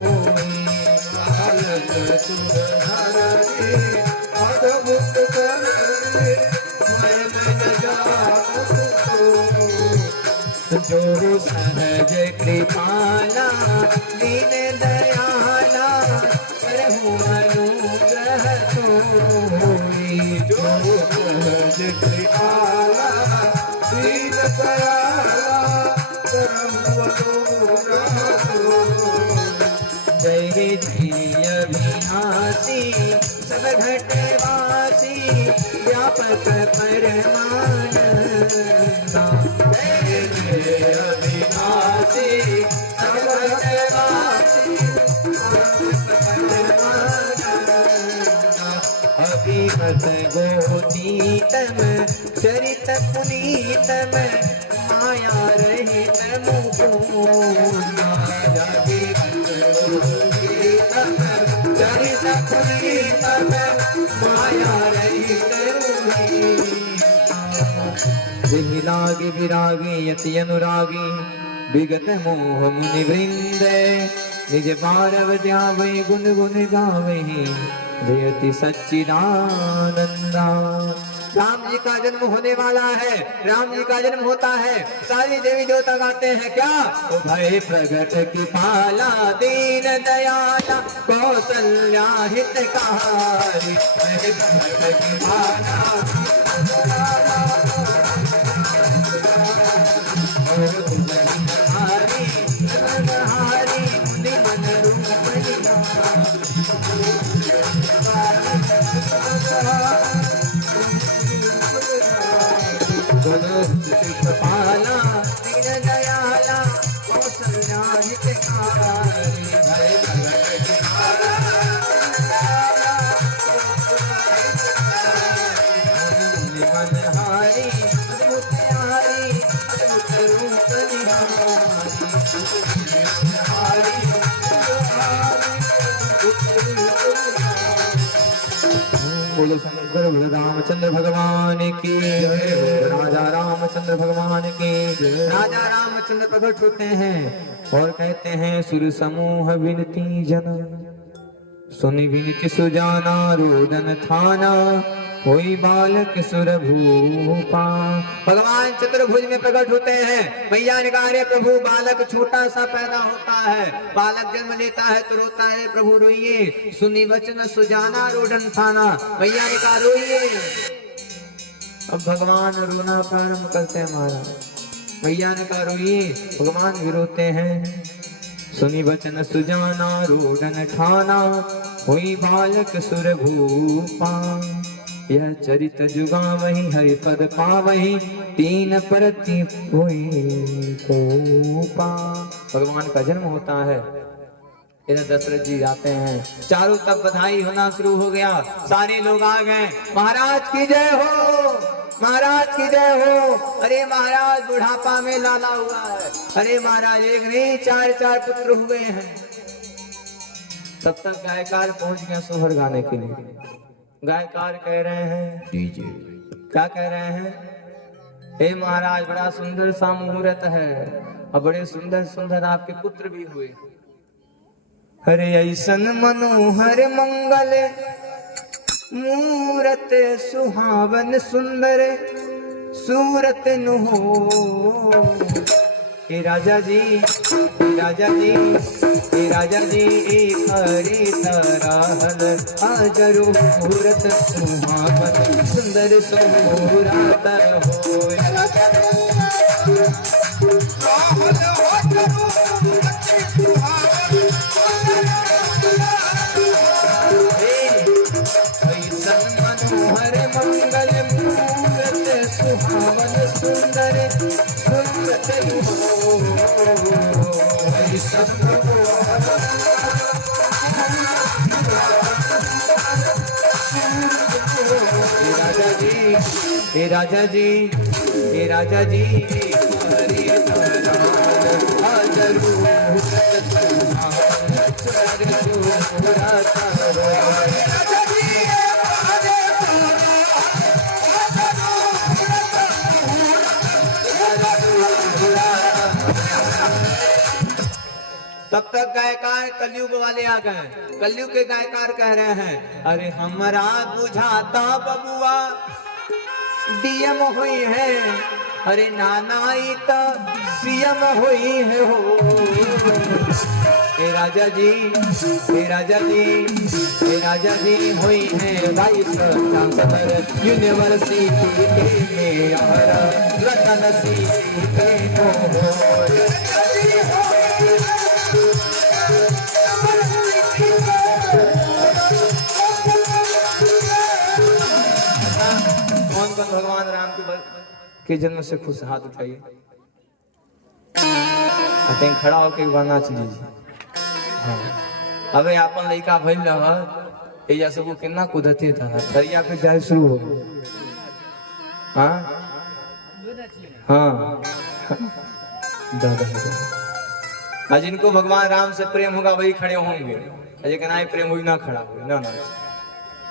बालक सुरधरने अद्भुत करने स्वयं न जानत को। जो सहज कृपाला दीन दयाला करहु अनुग्रह सोई। जो सहज कृपाला दीन दयाला करहु अनुग्रह सोई। जय जय अविनाशी सब घटवासी व्यापक परमानंदा। जय जय अविनाशी सब घटवासी व्यापक परमानंदा। अभिमत गोतीतम चरित पुनीतम माया रहित मुकुंदा। चरित पुनीतम माया रहित जिहि लागे विरागी यति अनुरागी विगत मोह मुनि वृंद। निज बारव ध्यावे गुण गुण गावे जयति सच्चिदानंदा। राम जी का जन्म होने वाला है, राम जी का जन्म होता है, सारी देवी देवता गाते हैं क्या? ओ भय प्रगट कृपाला दीन दयाला कौशल्या हितकारी। भय प्रगट कृपाला कृपाला दीन दयाला कौशल्या हितकारी। भय प्रगट कृपाला मनहारी अद्भुत हारी अद्भुत रूप बोलो शंकर रामचंद्र भगवान की राजा रामचंद्र भगवान की। राजा रामचंद्र प्रकट होते हैं और कहते हैं सुर समूह विनती जन सुनि विनती सुजाना रोदन थाना कोई बालक सुर भूपा। भगवान चतुर्भुज में प्रकट होते हैं। मैया ने कहा प्रभु बालक छोटा सा पैदा होता है, बालक जन्म लेता है तो रोता है प्रभु रोइए। सुनी वचन सुजाना रोदन थाना, मैया ने कहा रोइए। अब भगवान रोना प्रारंभ करते हैं महाराज। मैया ने कहा रोइए, भगवान भी रोते हैं। सुनी वचन सुजाना रोदन ठाना हुई बालक सुर भूपा। यह चरित जुगा वही हरि पद पावही तीन प्रति हुई कोपा। भगवान का जन्म होता है। इधर दशरथ जी जाते हैं, चारों तरफ बधाई होना शुरू हो गया, सारे लोग आ गए। महाराज की जय हो, महाराज की जय हो। अरे महाराज बुढ़ापा में लाला हुआ है। अरे महाराज एक नहीं चार चार पुत्र हुए हैं। तब तक गायकार पहुंच गए सोहर गाने के लिए। गायकार कह रहे हैं डीजे क्या कह रहे हैं? हे महाराज बड़ा सुंदर सा मुहूर्त है और बड़े सुंदर सुंदर आपके पुत्र भी हुए। अरे ऐसन मनोहर मंगल मूरत सुहावन सुंदर सूरत नु हो। हे राजा जी, हे राजा जी, हे राजा जी एक हरी तराहल आजरू मूरत सुहावन सुंदर सोहरात हो। मनोहर मंगल मूरत सुहावन सुंदर सूरत हो। हे राजा जी, हे राजा जी हरि तब तक गायकार कलयुग वाले आ गए। कलयुग के गायकार कह रहे हैं, अरे हमारा बुझाता बबुआ डीएम हुई है, अरे नाना तो सीएम हुई है हो। हे राजा जी, हे राजा जी, हे राजा जी हुई है वाइस चांसलर यूनिवर्सिटी के मेयर रतन सिंह के मोहर। कौन भगवान राम के जन्म से खुश, हाथ उठाइए। खड़ा होकर गाना चाहिए। हाँ। अबे आपन लड़का भइल रह एजा सब कितना कुदते था दरिया पे जाए शुरू हो। हाँ हाँ दादा जिनको भगवान राम से प्रेम होगा वही खड़े होंगे, अजय के ना प्रेम हुई ना खड़ा हुई ना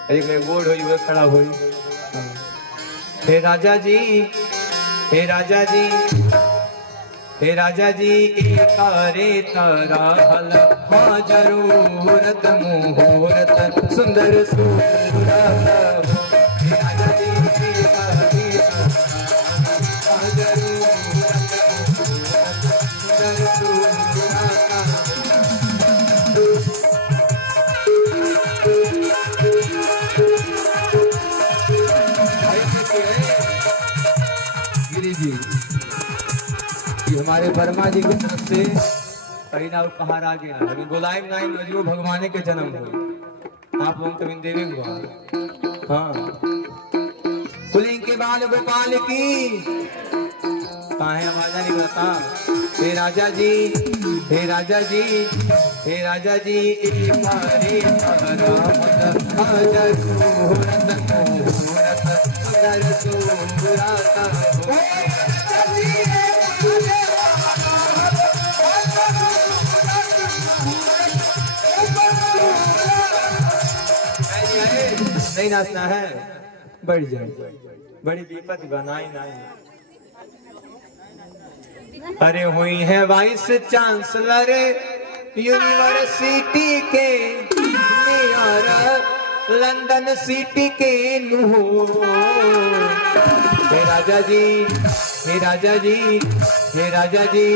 अजय गोड़ हुई वह खड़ा हुई। हे राजा जी, हे राजा जी, हे राजा जी तारे तरहल हाँ जरूरत मुहूर्त सुंदर सूरत। हे राजा जी हाँ जरूरत सुंदर सूरत। गिरी जी हमारे वर्मा जी की तरफ से कहीं ना कहा आ गया, लेकिन बुलाए नाई मजबूर भगवान के जन्म हुए आप लोग कभी देवी हुआ। हाँ कुलिंग के बाल गोपाल की काहे आवाज नहीं बता। हे राजा जी, हे राजा जी, हे राजा जी नहीं नाचना है, बढ़ जाए बड़ी विपत्ति बनाई नहीं। अरे हुई है वाइस चांसलर यूनिवर्सिटी के मेयर लंदन सिटी के नुहो। हे राजा जी, हे राजा जी, हे राजा जी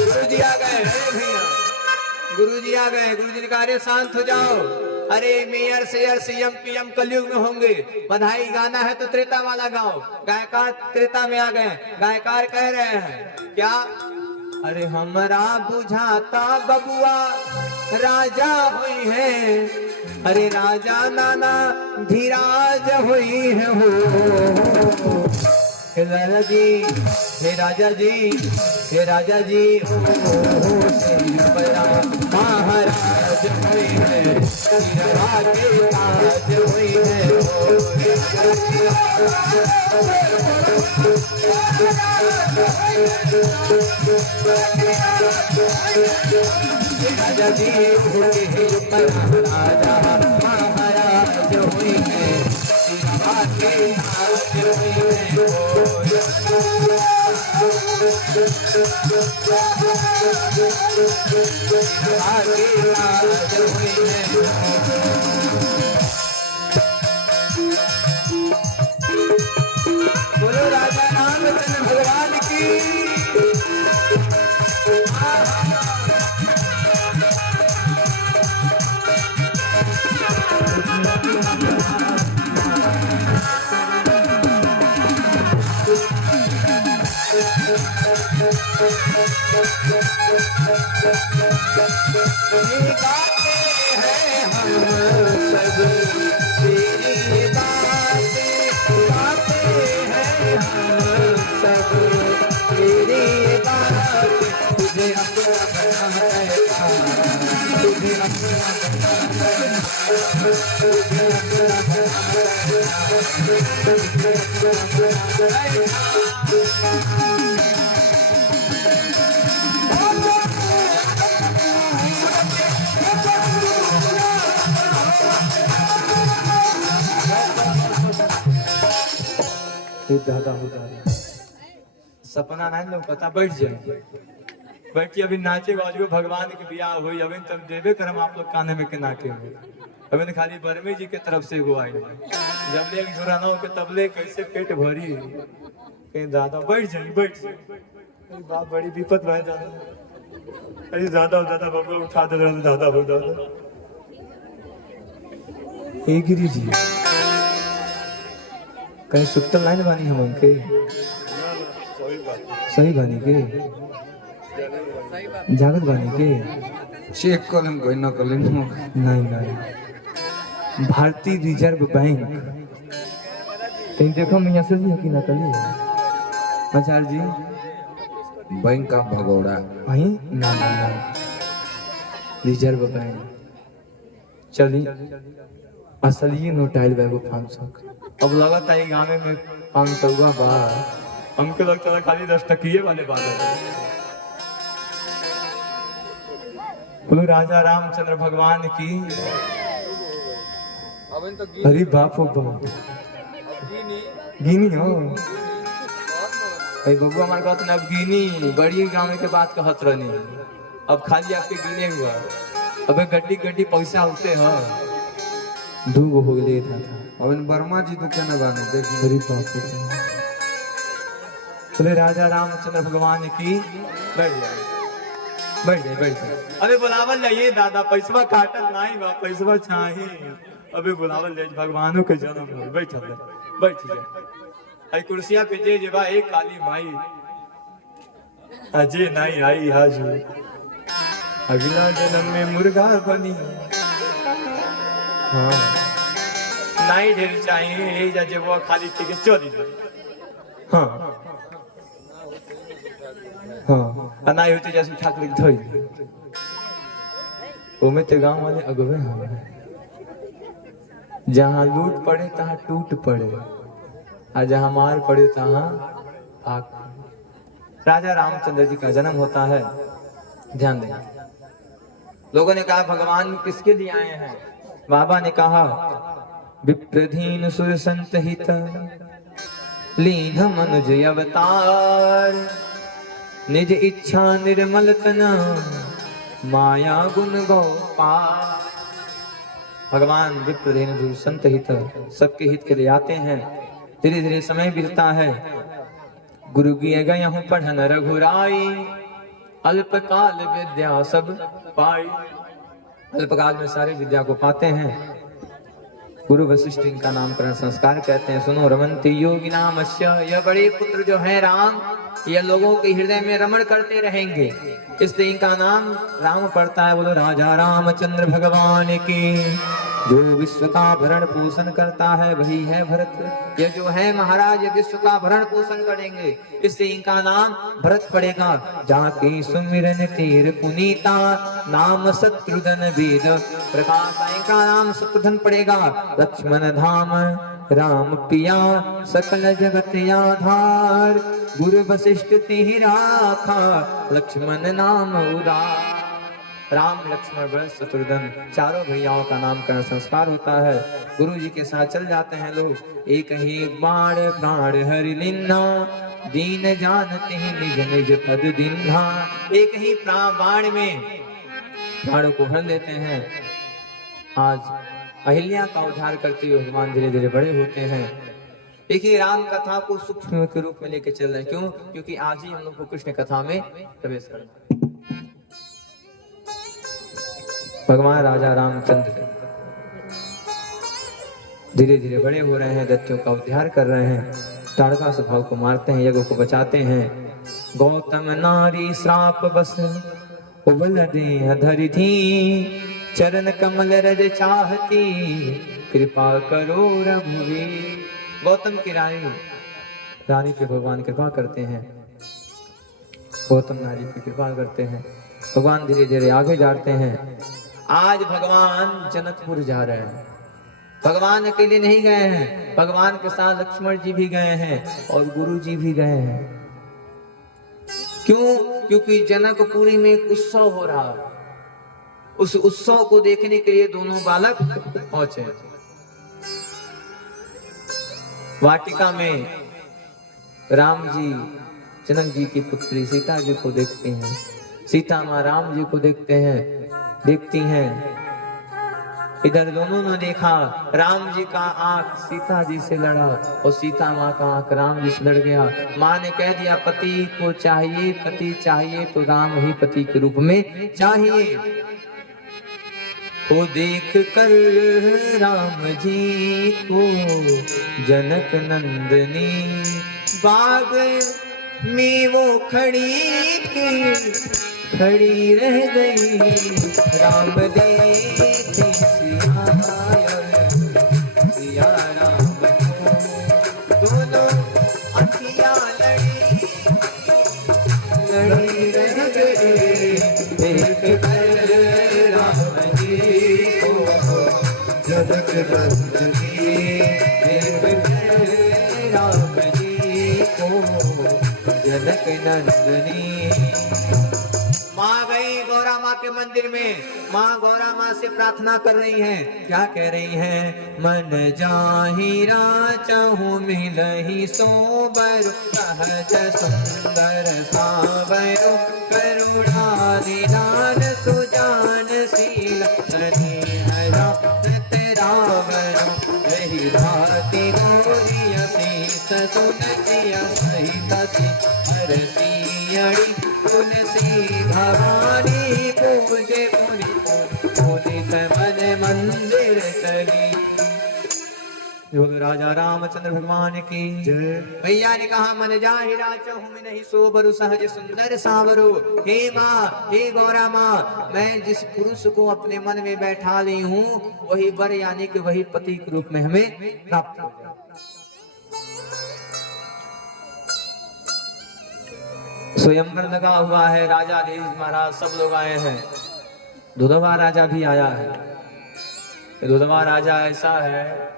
गुरुजी आ गए भैया, गुरुजी आ गए। गुरुजी ने कहा अरे शांत हो जाओ, अरे मेयर शेयर सीएम पीएम कलयुग में होंगे, बधाई गाना है तो त्रेता वाला गाओ। गायकार त्रेता में आ गए, गायकार कह रहे हैं क्या, अरे हमरा बुझाता बबुआ राजा हुई है, अरे राजा नाना धीराज हुई है हो। हे राजा जी, हे राजा जी, हे राजा जी महाराज हुई है, राज हुई है। राजा जी राजा महाराज हुई है, बोलो राजा रामचंद्र भगवान की। दादा हो दादा सपना नहीं लोग पता बैठ जाए बैठिए अभी नाचे बाजू भगवान के बियाह हुई अभी तब देवे कर हम आप लोग काने में के नाके हुए अभी तो खाली बर्मे जी के तरफ से हुआ है जब ले जोरा ना हो के तबले कैसे पेट भरी के दादा बैठ जाए बाप बड़ी विपत भाई दादा अरे दादा बाबा उठा दे रहा दादा हो दादा ए गिरी जी कहीं सुतल लाइन बानी हम उनके सही बानी के जागत बानी के चेक कॉलम कोई न कॉलम नहीं भारतीय रिजर्व बैंक कहीं देखो मैं यहाँ से भी की नकली आचार्य जी बैंक का भगोड़ा वही ना रिजर्व बैंक चली असली नोट आयल बैगो 500 अब लगा था गाँव में 500 बा हमको लगता था खाली 10 टकिए वाले बात है बोलो राजा रामचंद्र भगवान की अरे बाप हो बाप गिनी हो बबू हमारे कहते ना अब गिनी बड़ी गाँव के बात कहत रहनी अब खाली आपके गिने हुआ अब गड्डी पैसा होते हैं धूप हो गए था अब वर्मा जी दुकान बाने देख अरे बाप बोले राजा रामचंद्र भगवान की बैठ जाए अबे बुलावल जाइए दादा पैसवा काटल नहीं बा पैसवा चाहिए अबे बुलावल जाइए भगवानों के जन्म हो बैठ जाए आई कुर्सिया पे जे बा एक काली माई अजय नहीं आई हाजू अगला जन्म में मुर्गा बनी हाँ नहीं ढेर चाहिए जब वो खाली ठीक है चली हाँ हाँ नहीं होते जैसे उठा के धोई ओमे ते गांव वाले अगवे हम जहाँ लूट पड़े तहाँ टूट पड़े और जहाँ मार पड़े तहाँ आग राजा रामचंद्र जी का जन्म होता है ध्यान दें लोगों ने कहा भगवान किसके लिए आए हैं बाबा ने कहा विप्रधीन सुर संत हित लीन मनुज अवतार निज इच्छा निर्मल तना माया गुण गोपाल भगवान विप्रधीन सुर संत हित सबके हित के लिए आते हैं धीरे धीरे समय बीतता है गुरु की गए हूँ पढ़न रघुराई अल्पकाल विद्या सब पाई अल्पकाल में सारी विद्या को पाते हैं गुरु वशिष्ठ इनका नामकरण संस्कार कहते हैं सुनो रमन्ति योगी नाम यह बड़े पुत्र जो है राम यह लोगों के हृदय में रमण करते रहेंगे इसलिए इनका नाम राम पड़ता है बोलो राजा रामचंद्र भगवान की जो विश्व का भरण पोषण करता है वही है भरत ये जो है महाराज विश्व का भरण पोषण करेंगे इससे इनका नाम भरत पड़ेगा जाके सुमिरन तीर पुनीता नाम शत्रुघ्न वेद प्रकाश इनका नाम शत्रुघ्न पड़ेगा लक्ष्मण धाम राम पिया सकल जगत आधार गुरु वशिष्ठ तिहि राखा लक्ष्मण नाम उदार राम लक्ष्मण भरत शत्रुघ्न चारों भैयाओं का नामकरण संस्कार होता है गुरु जी के साथ चल जाते हैं लोग एक ही बाण प्राण हरि लिन्ना दीन जानते ही निज निज पद दिन्हा एक ही बाण में प्राणों को हर लेते हैं आज अहिल्या का उद्धार करते हुए भगवान धीरे धीरे बड़े होते हैं देखिए राम कथा को सूक्ष्म के रूप में लेके चल रहे हैं क्यों क्योंकि आज ही हम लोग को कृष्ण कथा में प्रवेश करना भगवान राजा रामचंद्र धीरे धीरे बड़े हो रहे हैं दैत्यों का उद्धार कर रहे हैं ताड़का स्वभाव को मारते हैं यज्ञों को बचाते हैं गौतम नारी श्राप बस उबल देह धरि थी चरण कमल रज चाहती कृपा करो रघुवीर गौतम की रानी पे भगवान कृपा करते हैं गौतम नारी की कृपा करते हैं भगवान धीरे धीरे आगे जाते हैं आज भगवान जनकपुर जा रहे हैं भगवान अकेले नहीं गए हैं भगवान के साथ लक्ष्मण जी भी गए हैं और गुरु जी भी गए हैं क्यों क्योंकि जनकपुरी में एक उत्सव हो रहा है उस उत्सव को देखने के लिए दोनों बालक पहुंचे वाटिका में राम जी जनक जी की पुत्री सीता जी को देखते हैं, सीता माँ राम जी को देखती हैं। इधर दोनों ने देखा, राम जी का आंख सीता जी से लड़ा और सीता माँ का आंख राम जी से लड़ गया। माँ ने कह दिया पति को चाहिए, पति चाहिए तो राम ही पति के रूप में चाहिए। वो देख कर राम जी को जनक नंदनी बाग में वो खड़ी रह गई। राम देखे सिया राम को दोनों अखियां लड़ी रह गई। देख कर राम जी को जनक नंदनी, देख कर राम जी को जनक नंदनी। माँ गई गौरा माँ के मंदिर में, माँ गौरा माँ से प्रार्थना कर रही हैं। क्या कह रही हैं? मन जाहिरा चाहूँ मिलहि सोबर, सहज सुंदर सावर, करुणा निधान सुजान शील, हरा रावण यही भाति गौरी शीस सुनतिया सहित हरसियड़ी तुलसी भवानी पूजे पुनित मन मंदिर चली। राजा रामचंद्र भगवान की जय। भैया ने कहा मन जाहिरा चाहूं मैं नहीं सोबरु, सहज सुंदर सावरो। हे माँ, हे गौरा माँ, मैं जिस पुरुष को अपने मन में बैठा ली हूँ वही वर यानी कि वही पति के रूप में हमें प्राप्त हो जाए। स्वयंवर लगा हुआ है, राजा देश महाराज सब लोग आए हैं। दुधवा राजा भी आया है। दुधवा राजा ऐसा है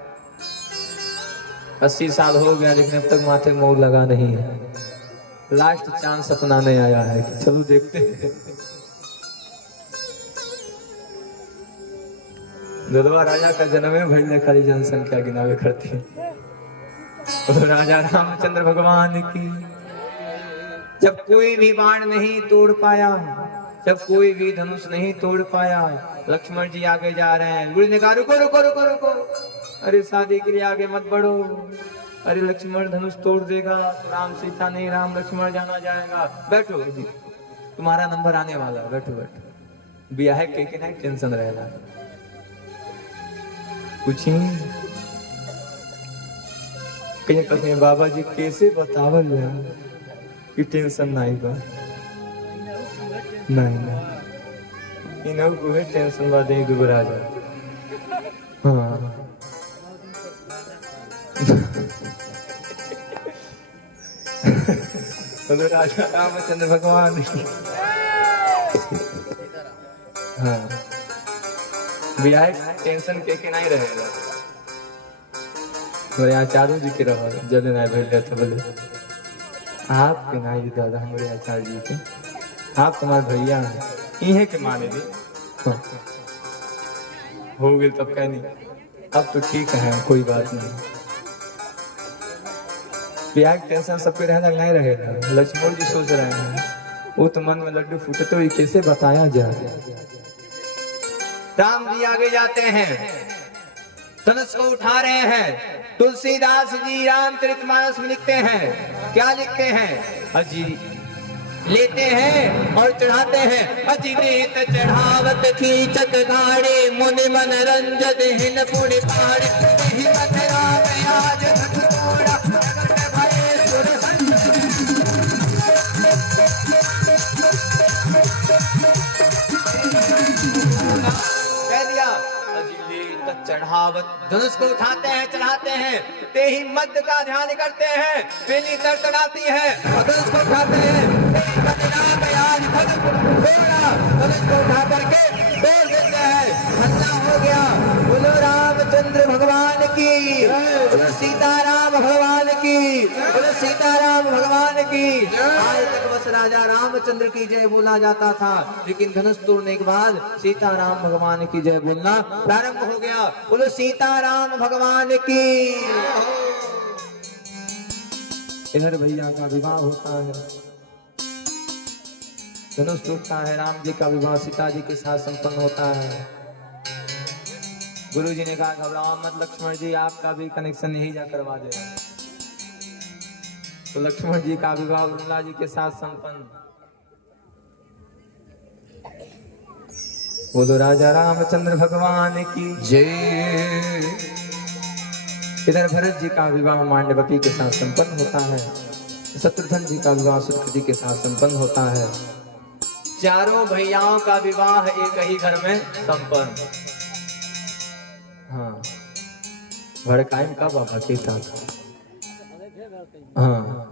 80 साल हो गया लेकिन अब तक माथे मोर लगा नहीं है। लास्ट चांस अपनाने आया है कि चलो देखते हैं। दुधवा राजा का जन्म है भैया खाली जनसंख्या गिनावे करती है। तो राजा रामचंद्र भगवान की जब कोई भी बाण नहीं तोड़ पाया, जब कोई भी धनुष नहीं तोड़ पाया, लक्ष्मण जी आगे जा रहे हैं। गुरु ने कहा रुको रुको रुको रुको, अरे शादी के लिए आगे मत बढ़ो। अरे लक्ष्मण धनुष तोड़ देगा तो राम सीता नहीं, राम लक्ष्मण जाना जाएगा। बैठो तुम्हारा नंबर आने वाला, बैठो बैठो। ब्याह के नहीं टेंशन रहेगा कुछ ही। कहीं कहते हैं बाबा जी कैसे बतावल कि टेंशन नहीं बा, नहीं इन्हों को है टेंशन बा दे दुगो राजा। हाँ तो राजा रामचंद्र भगवान हाँ ब्याह टेंशन के नहीं रहेगा। मेरे आचार्य जी के रहा जब ना भेज थे बोले आपके ना ही दादा हमारे आचार्य जी के, आप तुम्हारे भैया हैं इन्हें के माने दी। हाँ। हो गए तब कह नहीं, अब तो ठीक है कोई बात नहीं। ब्याह टेंशन सबके रहना नहीं रहेगा। लक्ष्मण जी सोच रहे हैं, वो तो मन में लड्डू फूटे तो ये कैसे बताया जाए। राम जी आगे जाते हैं, धनुष को उठा रहे हैं। तुलसीदास जी रामचरितमानस में लिखते हैं, क्या लिखते हैं? अजी लेते हैं और चढ़ाते हैं। अजी नेत चढ़ावत खींचत गाड़े, मुनि मन रंजत हिन पुनि पाड़े, हिमत राम आज धनुरा प्रगट भये सुर कह दिया। चढ़ावत धनुष को उठाते हैं, चढ़ाते हैं, ते ही मध्य का ध्यान करते हैं। बेली तड़तड़ाती है और धनुष को उठाते हैं। धनुष को उठा करके तोड़ देते हैं। हल्ला हो गया। बोलो रामचंद्र भगवान की, बोलो सीताराम भगवान की, बोलो सीताराम भगवान की। आज तक बस राजा रामचंद्र की जय बोला जाता था, लेकिन धनुष तोड़ने के बाद सीताराम भगवान की जय बोलना प्रारंभ हो गया। बोलो सीताराम भगवान की। इधर भैया का विवाह होता है, धनुष टूटता है, राम जी का विवाह सीता जी के साथ संपन्न होता है। गुरु जी ने कहा घबराओ मत लक्ष्मण जी, आपका भी कनेक्शन यही जा करवा दे। तो लक्ष्मण जी का विवाह उर्मिला जी के साथ संपन्न। बोलो राजा रामचंद्र भगवान की जय। इधर भरत जी का विवाह मांडवकी के साथ संपन्न होता है, शत्रुघ्न जी का विवाह सुकृति के साथ संपन्न होता है। चारों भैयाओं का विवाह एक ही घर में संपन्न। हाँ, भड़काइम का बाबा के साथ। हाँ,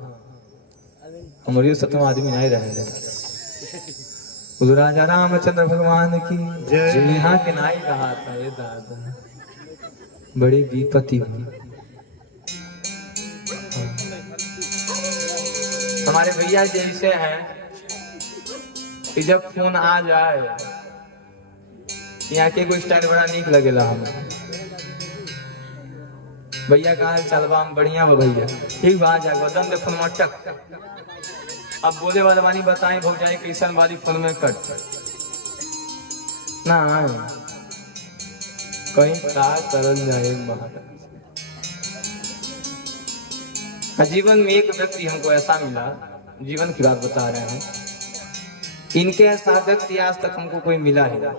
हमारे सतम आदमी नहीं रहेंगे। बोलो राजा रामचंद्र भगवान की जय। यहाँ के नाई कहा था ये दादा, बड़ी विपत्ति हुई। हमारे भैया जैसे हैं कि जब फोन आ जाए यहाँ के कोई स्टाइल बड़ा नीक लगेला हमें। भैया कहा चलवा हम बढ़िया बा भैया, ठीक बा जा गदन दे फोन में टक। अब बोले वाले वानी बताएं भौजाई कैसन वाली फोन में कट ना कहीं का करल जाए। जीवन में एक व्यक्ति हमको ऐसा मिला, जीवन की बात बता रहे हैं, इनके ऐसा व्यक्ति आज तक हमको कोई मिला ही नहीं।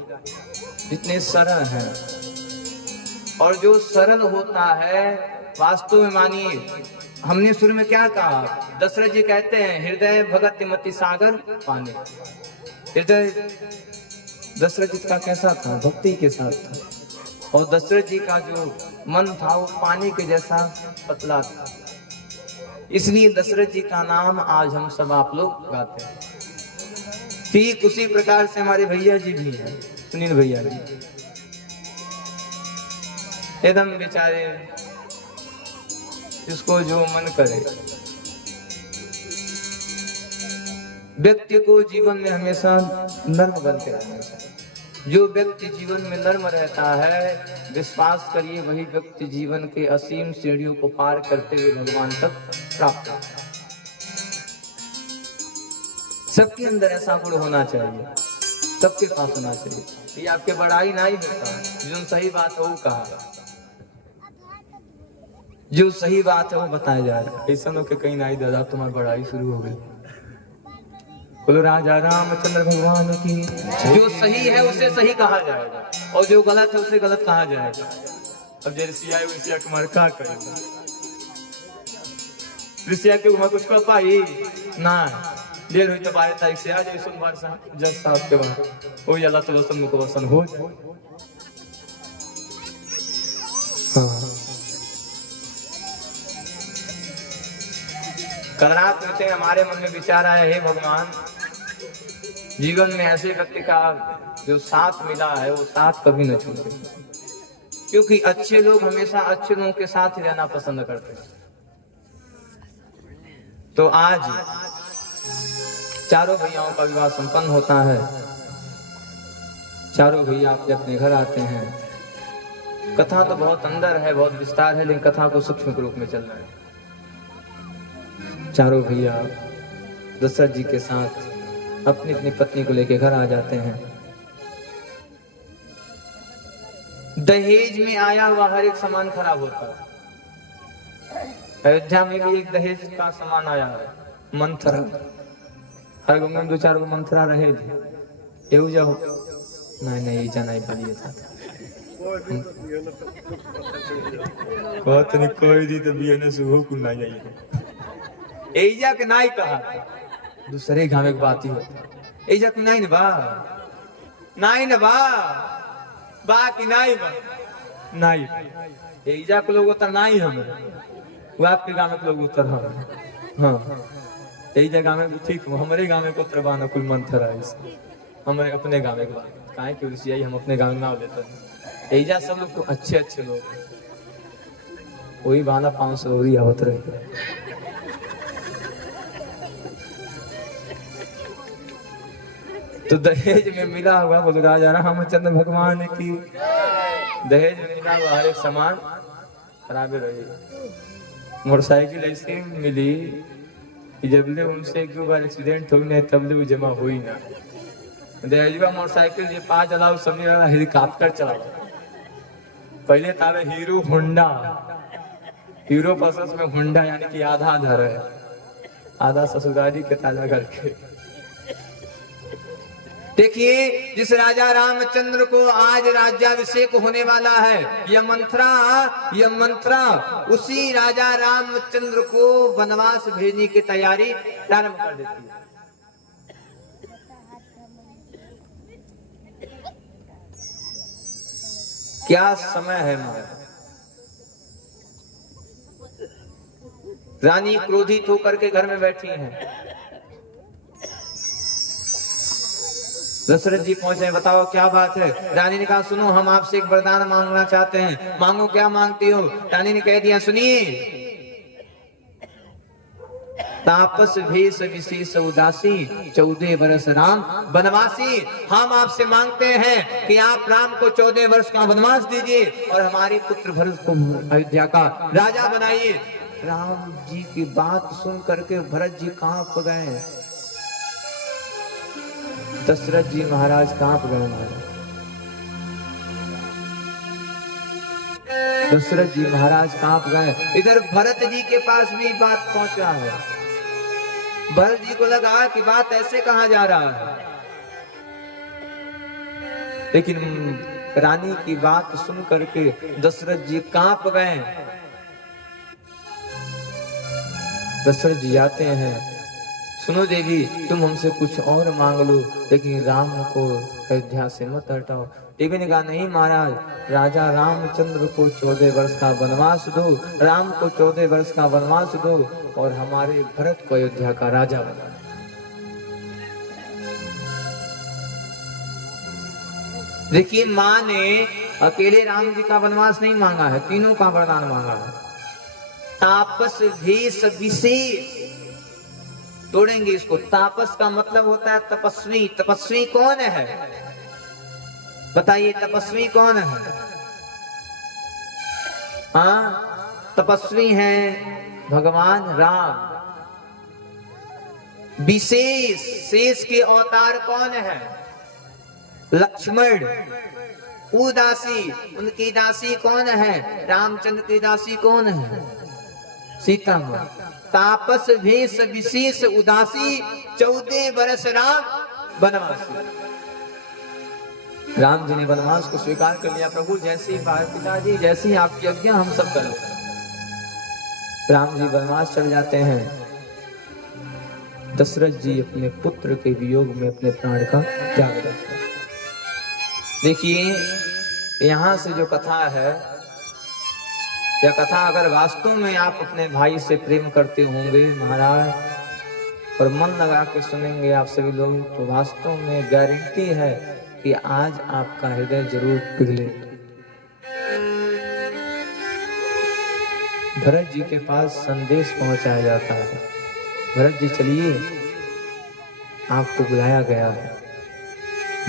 इतने सरल हैं, और जो सरल होता है वास्तव में मानिए, हमने शुरू में क्या कहा, दशरथ जी कहते हैं हृदय भगत मति सागर पानी। हृदय दशरथ जी का कैसा था, भक्ति के साथ था, और दशरथ जी का जो मन था वो पानी के जैसा पतला था। इसलिए दशरथ जी का नाम आज हम सब आप लोग गाते हैं। ठीक उसी प्रकार से हमारे भैया जी भी हैं, सुनील भैया जी, एकदम बेचारे जिसको जो मन करे। व्यक्ति को जीवन में हमेशा नर्म बन के रहना चाहिए। जो व्यक्ति जीवन में नर्म रहता है, विश्वास करिए वही व्यक्ति जीवन के असीम सीढ़ियों को पार करते हुए भगवान तक प्राप्त होता है। सबके अंदर ऐसा गुण होना चाहिए, सबके पास होना चाहिए। ये आपके बड़ाई नहीं होता, जो सही बात है वो कहा, जो सही बात है वो बताया जा रहा है। ऐसा हो के कहीं नहीं दादा तुम्हारी बड़ाई शुरू हो गई। बोलो राजा रामचंद्र भगवान की। जो सही है उसे सही कहा जाएगा, और जो गलत है उसे गलत कहा जाएगा। अब जो ऋषिया है ऋषिया कुमार क्या करेगा, ऋषिया के उमा कुछ कर पाई ना। देर हुई तो 12 तारीख से आज सोमवार से जज साहब के बाद हो अल्लाह तो वसन को वसन हो। कल रात में हमारे मन में विचार आया, हे भगवान, जीवन में ऐसे व्यक्ति का जो साथ मिला है वो साथ कभी न छूटे, क्योंकि अच्छे लोग हमेशा अच्छे लोगों के साथ ही रहना पसंद करते हैं। तो आज चारों भैयाओं का विवाह संपन्न होता है। चारों भैया अपने अपने घर आते हैं। कथा तो बहुत अंदर है, बहुत विस्तार है, लेकिन कथा को सूक्ष्म रूप में चल रहा है। चारों भैया दशरथ जी के साथ अपनी अपनी पत्नी को लेकर घर आ जाते हैं। दहेज में आया हुआ हर एक सामान खराब होता है। अयोध्या में भी एक दहेज का सामान आया है, मंथरा। हर गाँव में 2-4 गो मंथरा रहे थे। एवं जाओ नहीं जाना ही पालिए था। बहुत नहीं कोई दी तो बिया ने सुबह को ना जाइए। एजा के नाई कहा दूसरे गाँव में बात ही होती। एजा के नाई न बा कि नाई बा नाई। एजा के लोग उतर नाई हमें, वो आपके गाँव के लोग उतर हम। हाँ एजा गाँव में ठीक हो, हमारे गाँव में को उतरवाना कुल मंथर है। हमारे अपने गाँव के बात काहे की उसी हम अपने गाँव में नाव लेते हैं। एजा सब लोग तो अच्छे अच्छे लोग हैं, वही बहाना 500 और आवत रहे। तो दहेज में मिला हुआ, बोलो राजा रामचंद्र भगवान की। दहेज में मिला हुआ हर एक सामान खराबे रहे। मोटरसाइकिल ऐसे मिली कि जबले उनसे एक दो बार एक्सीडेंट हो ना तबले वो जमा हो ही ना। दहेजुआ मोटरसाइकिल जे पा चलाओ समझ रहा हेलीकॉप्टर चलाओ। पहले था हीरो होंडा, हीरो प्रोसेस में होंडा यानी कि आधा आधा है, आधा ससुराली के ताजा करके। देखिए जिस राजा रामचंद्र को आज राज्याभिषेक होने वाला है, यह मंत्रा उसी राजा रामचंद्र को वनवास भेजने की तैयारी प्रारंभ कर देती है। क्या समय है महाराज। रानी क्रोधित होकर के घर में बैठी हैं। दशरथ जी पहुंचे, बताओ क्या बात है। रानी ने कहा सुनो हम आपसे एक वरदान मांगना चाहते हैं। मांगो, क्या मांगती हो। रानी ने कह दिया सुनिए, तापस भेष विशेष उदासी 14 वर्ष राम वनवासी। हम आपसे मांगते हैं कि आप राम को 14 वर्ष का वनवास दीजिए और हमारे पुत्र भरत को अयोध्या का राजा बनाइए। राम जी की बात सुन करके भरत जी कांप गए, दशरथ जी महाराज कांप गए। दशरथ जी महाराज कांप गए। इधर भरत जी के पास भी बात पहुंचा है। भरत जी को लगा कि बात ऐसे कहा जा रहा है, लेकिन रानी की बात सुन करके दशरथ जी कांप गए। दशरथ जी आते हैं, सुनो देवी तुम हमसे कुछ और मांग लो, लेकिन राम को अयोध्या से मत हटाओ। देवी ने कहा नहीं महाराज, राजा रामचंद्र को 14 वर्ष का वनवास दो, राम को 14 वर्ष का वनवास दो और हमारे भरत को अयोध्या का राजा बना। देखिए माँ ने अकेले राम जी का वनवास नहीं मांगा है, तीनों का वरदान मांगा है। तापस भेष विशेष, तोड़ेंगे इसको। तापस का मतलब होता है तपस्वी। तपस्वी कौन है बताइए, तपस्वी कौन है। हाँ, तपस्वी हैं भगवान राम। विशेष, शेष के अवतार कौन है, लक्ष्मण। उदासी, उनकी दासी कौन है, रामचंद्र की दासी कौन है, सीता मां। तापस भेष विशेष उदासी 14 वर्ष राम वनवासी। राम जी ने वनवास को स्वीकार कर लिया। प्रभु जैसी पिताजी जैसी आपकी आज्ञा हम सब करें। राम जी वनवास चल जाते हैं। दशरथ जी अपने पुत्र के वियोग में अपने प्राण का त्याग करते हैं। देखिए यहाँ से जो कथा है, यह कथा अगर वास्तव में आप अपने भाई से प्रेम करते होंगे महाराज और मन लगा के सुनेंगे आप सभी लोग, तो वास्तव में गारंटी है कि आज आपका हृदय जरूर पिघले। भरत जी के पास संदेश पहुंचाया जाता है, भरत जी चलिए आपको बुलाया गया है।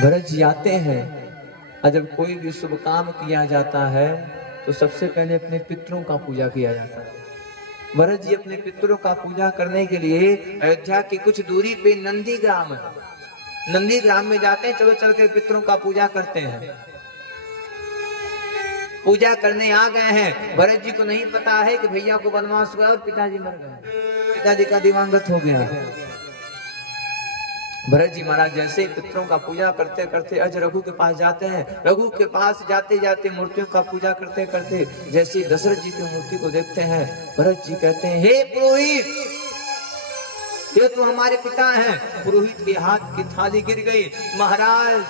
भरत जी आते हैं और जब कोई भी शुभ काम किया जाता है तो सबसे पहले अपने पितरों का पूजा किया जाता है। भरत जी अपने पितरों का पूजा करने के लिए अयोध्या की कुछ दूरी पे नंदी ग्राम है, नंदी ग्राम में जाते हैं। चलो चल के पितरों का पूजा करते हैं। पूजा करने आ गए हैं। भरत जी को नहीं पता है कि भैया को वनवास हुआ और पिताजी मर गए, पिताजी का दिवंगत हो गया। भरत जी महाराज जैसे पितरों का पूजा करते करते अज रघु के पास जाते हैं। रघु के पास जाते जाते मूर्तियों का पूजा करते करते जैसे दशरथ जी की मूर्ति को देखते हैं, भरत जी कहते हैं हे पुरोहित, ये तो हमारे पिता हैं। पुरोहित के हाथ की थाली गिर गई। महाराज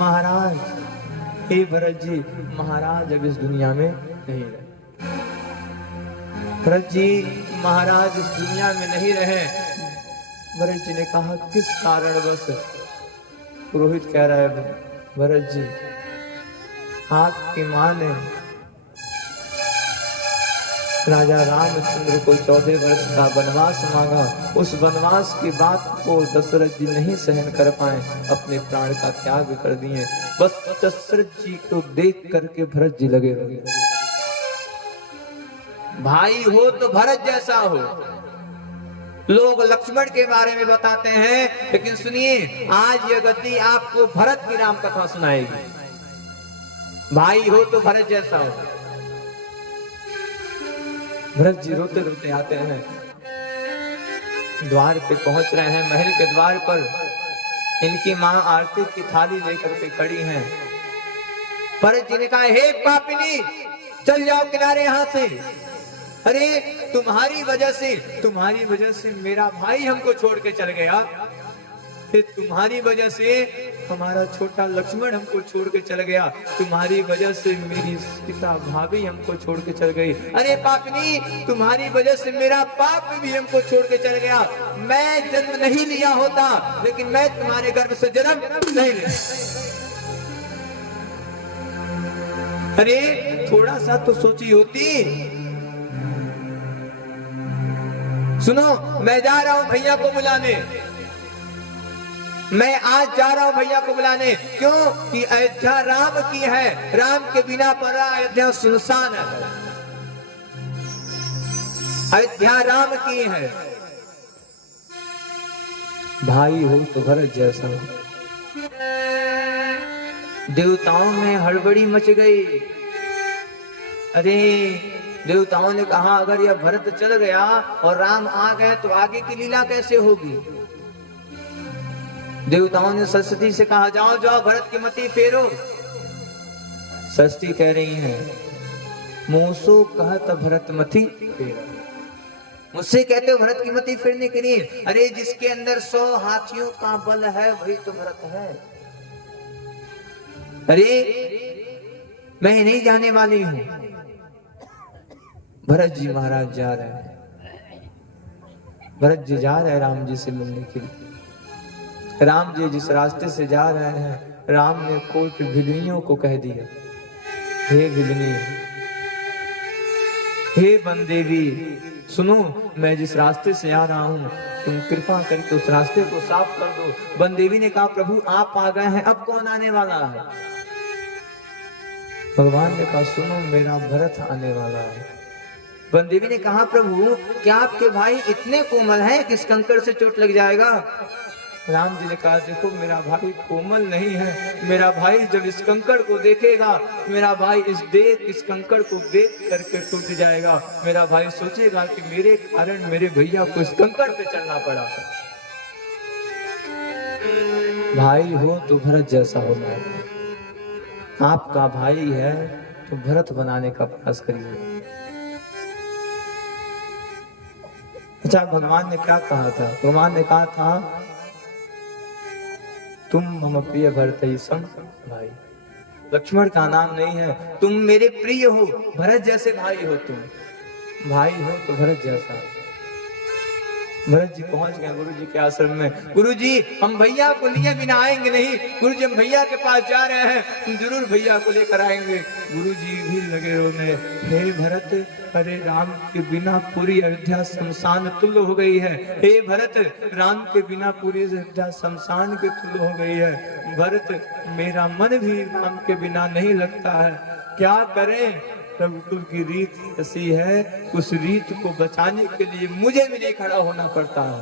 महाराज, हे भरत जी महाराज अब इस दुनिया में नहीं रहे। भरत जी महाराज इस दुनिया में नहीं रहे। भरत जी ने कहा किस कारण बस। पुरोहित कह रहा है भरत जी आपकी मां ने राजा रामचंद्र को 14 वर्ष का वनवास मांगा। उस वनवास की बात को दशरथ जी नहीं सहन कर पाए, अपने प्राण का त्याग कर दिए। बस दशरथ जी को देख करके भरत जी लगे रहे। भाई हो तो भरत जैसा हो। लोग लक्ष्मण के बारे में बताते हैं, लेकिन सुनिए आज यह गद्दी आपको भरत की राम कथा सुनाएगी। भाई हो तो भरत जैसा हो। भरत जी रोते रोते आते हैं, द्वार पे पहुंच रहे हैं, महल के द्वार पर इनकी मां आरती की थाली लेकर के खड़ी हैं। भरत जी ने कहा, हे पापिनी चल जाओ किनारे यहां से। अरे तुम्हारी वजह से मेरा भाई हमको छोड़ के चल गया, फिर तुम्हारी वजह से हमारा छोटा लक्ष्मण हमको छोड़ के चल गया, तुम्हारी वजह से मेरी सीता भाभी हमको छोड़ के चल गई। अरे पापनी तुम्हारी वजह से मेरा पाप भी हमको छोड़ के चल गया। मैं जन्म नहीं लिया होता, लेकिन मैं तुम्हारे गर्भ से जन्म नहीं लिया। अरे थोड़ा सा तो सोची होती। सुनो, मैं जा रहा हूं भैया को बुलाने, मैं आज जा रहा हूं भैया को बुलाने। क्यों कि अयोध्या राम की है, राम के बिना पड़ा अयोध्या सुनसान है। अयोध्या राम की है। भाई हो तो भरत जैसा हो। देवताओं में हड़बड़ी मच गई। अरे देवताओं ने कहा अगर यह भरत चल गया और राम आ गए तो आगे की लीला कैसे होगी। देवताओं ने सरस्वती से कहा, जाओ जाओ भरत की मति फेरो। सरस्वती कह रही हैं, मोसो कहत भरत मति फेरो। मुझसे कहते हो भरत की मति फेरने के लिए। अरे जिसके अंदर 100 हाथियों का बल है वही तो भरत है। अरे मैं नहीं जाने वाली हूं। भरत जी महाराज जा रहे हैं, भरत जी जा रहे हैं राम जी से मिलने के लिए। राम जी जिस रास्ते से जा रहे हैं, राम ने कोट भिलनियों को कह दिया, हे भिलनी, हे बनदेवी सुनो, मैं जिस रास्ते से आ रहा हूं तुम कृपा करके उस रास्ते को साफ कर दो। बनदेवी ने कहा, प्रभु आप आ गए हैं, अब कौन आने वाला है। भगवान ने कहा, सुनो मेरा भरत आने वाला है। बनदेवी ने कहा, प्रभु क्या आपके भाई इतने कोमल हैं कि इस कंकड़ से चोट लग जाएगा। राम जी ने कहा, देखो मेरा भाई कोमल नहीं है, मेरा भाई जब इस कंकड़ को देखेगा, मेरा भाई इस कंकड़ को देख करके टूट जाएगा। मेरा भाई सोचेगा कि मेरे कारण मेरे भैया को इस कंकड़ पे चलना पड़ा। भाई हो तो भरत जैसा होना है। आपका भाई है तो भरत बनाने का प्रयास करिए। अच्छा, भगवान ने क्या कहा था। भगवान ने कहा था, तुम मम प्रिय भरत ही सम भाई। लक्ष्मण का नाम नहीं है, तुम मेरे प्रिय हो, भरत जैसे भाई हो। तुम भाई हो तो भरत जैसा। भरत जी पहुंच गए गुरु जी के आश्रम में। गुरु जी हम भैया को लिए बिना आएंगे नहीं। गुरु जी हम भैया के पास जा रहे हैं, तुम जरूर भैया को लेकर आएंगे। गुरु जी भी लगे रोने, हे भरत, अरे राम के बिना पूरी अयोध्या शमशान तुल्य हो गई है। हे भरत, राम के बिना पूरी अयोध्या शमशान के तुल्य हो गई है। भरत मेरा मन भी राम के बिना नहीं लगता है, क्या करें। रघुकुल की रीत ऐसी है, उस रीत को बचाने के लिए मुझे भी नहीं खड़ा होना पड़ता है।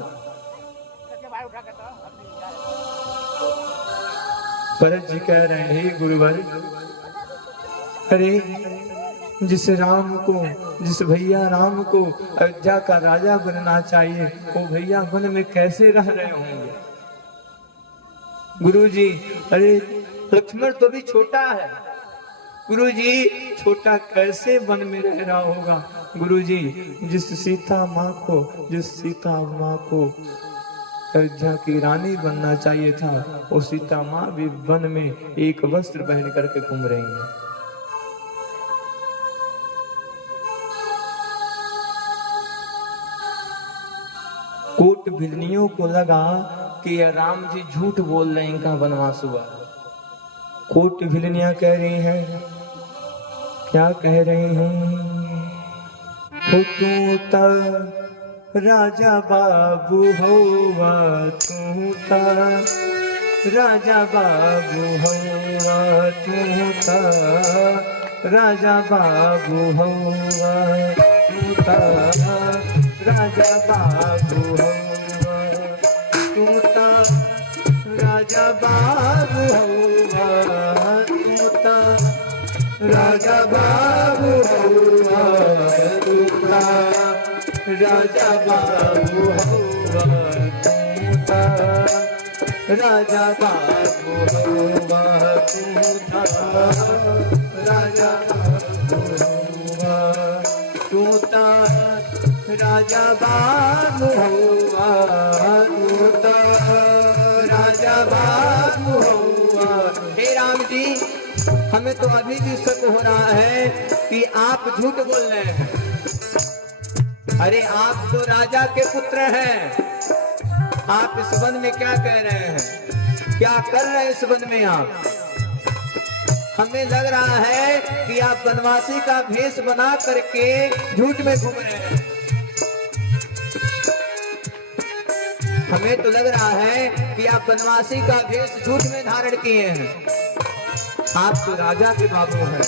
भरत जी कह रहे हैं, हे गुरुवर, अरे जिस भैया राम को अयोध्या का राजा बनना चाहिए, वो भैया वन में कैसे रह रहे होंगे। गुरु जी, अरे लक्ष्मण तो भी छोटा है। गुरु जी छोटा कैसे वन में रह रहा होगा। गुरु जी जिस सीता माँ को अयोध्या की रानी बनना चाहिए था, वो सीता माँ भी वन में एक वस्त्र पहन करके घूम रही है। कोट भिलनियों को लगा कि राम जी झूठ बोल रहे हैं, इनका वनवास हुआ। कोट भिलनियां कह रही हैं, क्या कह रही हैं, हो तू त राजा बाबू हौवा, तू त राजा बाबू हौवा, तू त राजा बाबू हौवा। तू ता राजा बाबू हौवा, तू ता राजा बाबू हौवा, तू ता राजा बाबू हौवा, तू ता राजा बाबू हौवा, तू ता राजा बाबू हौवा, तू ता राजा बाबू हौवा, तू ता राजा बाबू हौवा, तू ता राजा बाबू हौवा। हे राम जी, हमें तो अभी भी शक हो रहा है कि आप झूठ बोल रहे हैं। अरे आप तो राजा के पुत्र हैं, आप इस वन में क्या कह रहे हैं, क्या कर रहे हैं इस वन में आप? हमें लग रहा है कि आप वनवासी का भेष बना करके झूठ में घूम रहे हैं। हमें तो लग रहा है कि आप वनवासी का भेष झूठ में धारण किए हैं। आप तो राजा के बाबू हैं।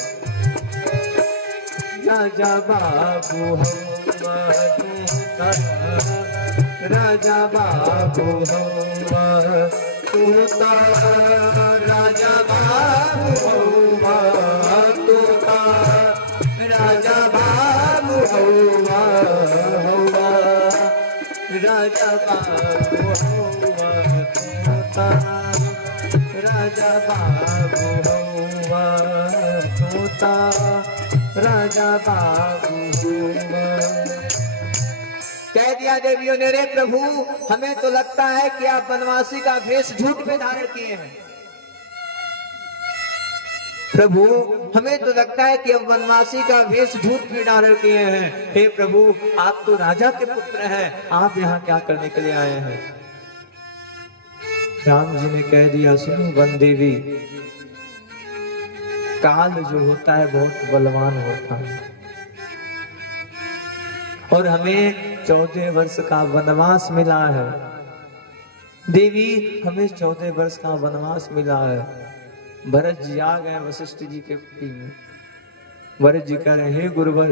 राजा बाबू हौवा, तू ता राजा बाबू हौवा, तू ता राजा बाबू हौवा, तू ता राजा बाबू हौवा, हौवा राजा बाबू हौवा, तू ता राजा बाबू हौवा, तू ता राजा बाबू हौवा। कह दिया देवियों ने, रे प्रभु, हमें तो लगता है कि आप वनवासी का भेष झूठ में धारण किए हैं। प्रभु, हमें तो लगता है कि अब वनवासी का भेष झूठ में धारण किए हैं। हे प्रभु, आप तो राजा के पुत्र हैं, आप यहाँ क्या करने के लिए आए हैं? राम जी ने कह दिया, सुनो वन देवी, काल जो होता है बहुत बलवान होता है, और हमें 14 वर्ष का वनवास मिला है। देवी, हमें 14 वर्ष का वनवास मिला है। भरत जी आ गए वशिष्ठ जी के कुटी में। भरत जी कह रहे, हे गुरुवर,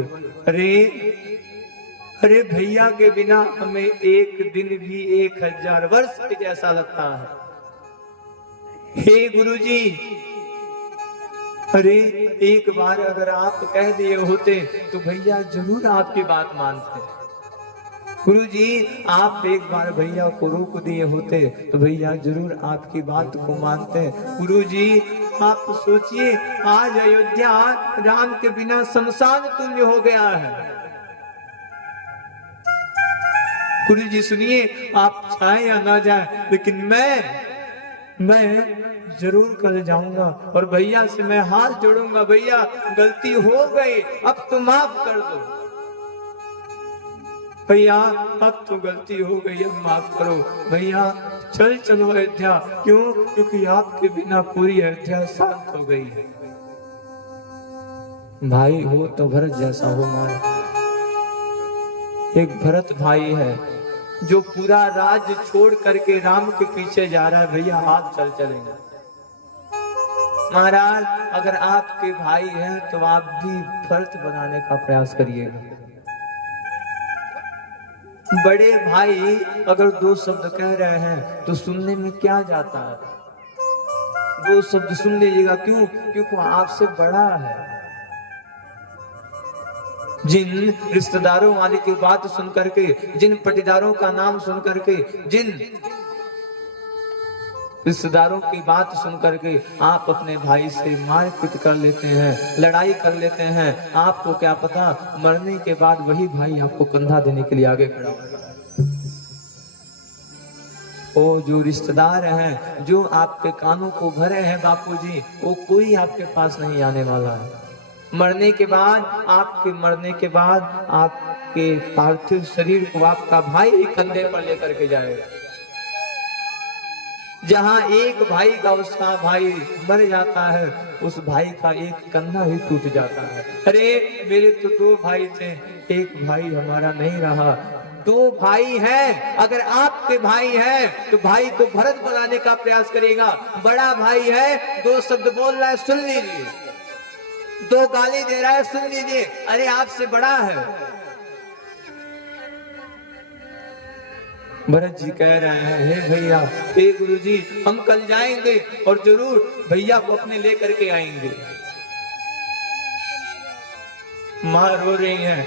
अरे भैया के बिना हमें एक दिन भी 1000 वर्ष के जैसा लगता है। हे गुरुजी, अरे एक बार अगर आप कह दिए होते तो भैया जरूर आपकी बात मानते। गुरुजी, आप एक बार भैया को रोक दिए होते तो भैया जरूर आपकी बात को मानते। गुरुजी, आप सोचिए, आज अयोध्या राम के बिना शमशान तुल्य हो गया है। गुरुजी सुनिए, आप चाहे या ना जाए, लेकिन मैं जरूर कल जाऊंगा और भैया से मैं हाथ जोड़ूंगा। भैया, गलती हो गई, अब तो माफ कर दो। भैया, अब तो गलती हो गई, अब माफ करो। भैया चलो अयोध्या। क्यों? क्योंकि आपके बिना पूरी अयोध्या शांत हो गई है। भाई हो तो भरत जैसा हो मार। एक भरत भाई है जो पूरा राज्य छोड़ करके राम के पीछे जा रहा है। भैया आप चलेंगे। महाराज, अगर आपके भाई हैं तो आप भी भरत बनाने का प्रयास करिएगा। बड़े भाई अगर 2 शब्द कह रहे हैं तो सुनने में क्या जाता है? 2 शब्द सुन लीजिएगा। क्यों? क्योंकि आपसे बड़ा है। जिन रिश्तेदारों वाले की बात सुन करके, जिन पटीदारों का नाम सुन करके, जिन रिश्तेदारों की बात सुन करके आप अपने भाई से मारपीट कर लेते हैं, लड़ाई कर लेते हैं, आपको क्या पता मरने के बाद वही भाई आपको कंधा देने के लिए आगे खड़ा होगा। वो जो रिश्तेदार हैं, जो आपके कानों को भरे हैं बापूजी, वो कोई आपके पास नहीं आने वाला है। मरने के बाद, आपके मरने के बाद आपके पार्थिव शरीर को आपका भाई ही कंधे पर लेकर के जाएगा। जहां एक भाई का उसका भाई मर जाता है, उस भाई का एक कंधा ही टूट जाता है। अरे मेरे तो 2 भाई थे, एक भाई हमारा नहीं रहा। 2 भाई हैं, अगर आपके भाई हैं तो भाई को भरत बनाने का प्रयास करिएगा। बड़ा भाई है, 2 शब्द बोल रहा है, सुन लीजिए। 2 गाली दे रहा है, सुन लीजिए। अरे आपसे बड़ा है, भरत जी कह रहे हैं, हे भैया, हे गुरु जी, हम कल जाएंगे और जरूर भैया को अपने लेकर के आएंगे। माँ रो रही है,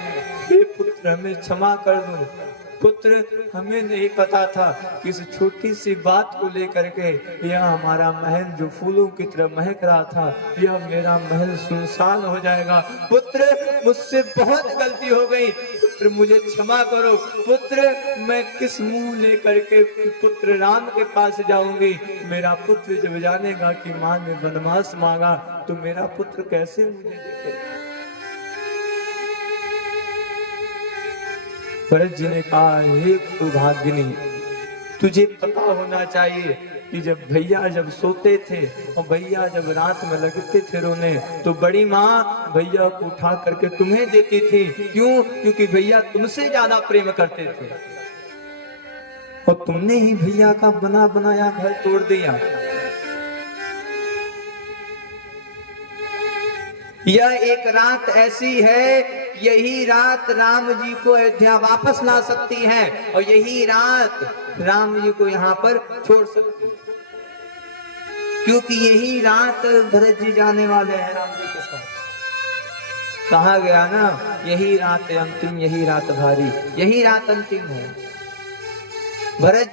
हे पुत्र हमें क्षमा कर दो। पुत्र, हमें नहीं पता था कि इस छोटी सी बात को लेकर के यह हमारा महल जो फूलों की तरह महक रहा था, यह मेरा महल सुनसान हो जाएगा। पुत्र, मुझसे बहुत गलती हो गई। पुत्र, मुझे क्षमा करो। पुत्र, मैं किस मुंह लेकर के पुत्र राम के पास जाऊंगी? मेरा पुत्र जब जानेगा कि माँ ने वनवास मांगा तो मेरा पुत्र कैसे मुझे देखेगा? भरत जी ने कहा, हे सौभाग्यनी, तुझे पता होना चाहिए कि जब भैया जब सोते थे और भैया जब रात में लगते थे रोने, तो बड़ी माँ भैया को उठा करके तुम्हें देती थी। क्यों? क्योंकि भैया तुमसे ज्यादा प्रेम करते थे और तुमने ही भैया का बना बनाया घर तोड़ दिया। यह एक रात ऐसी है, यही रात राम जी को अयोध्या वापस ला सकती है और यही रात राम जी को यहाँ पर छोड़ सकती है, क्योंकि यही रात भरत जी जाने वाले हैं राम जी के पास। कहा गया ना, यही रात अंतिम, यही रात भारी, यही रात अंतिम है। भरत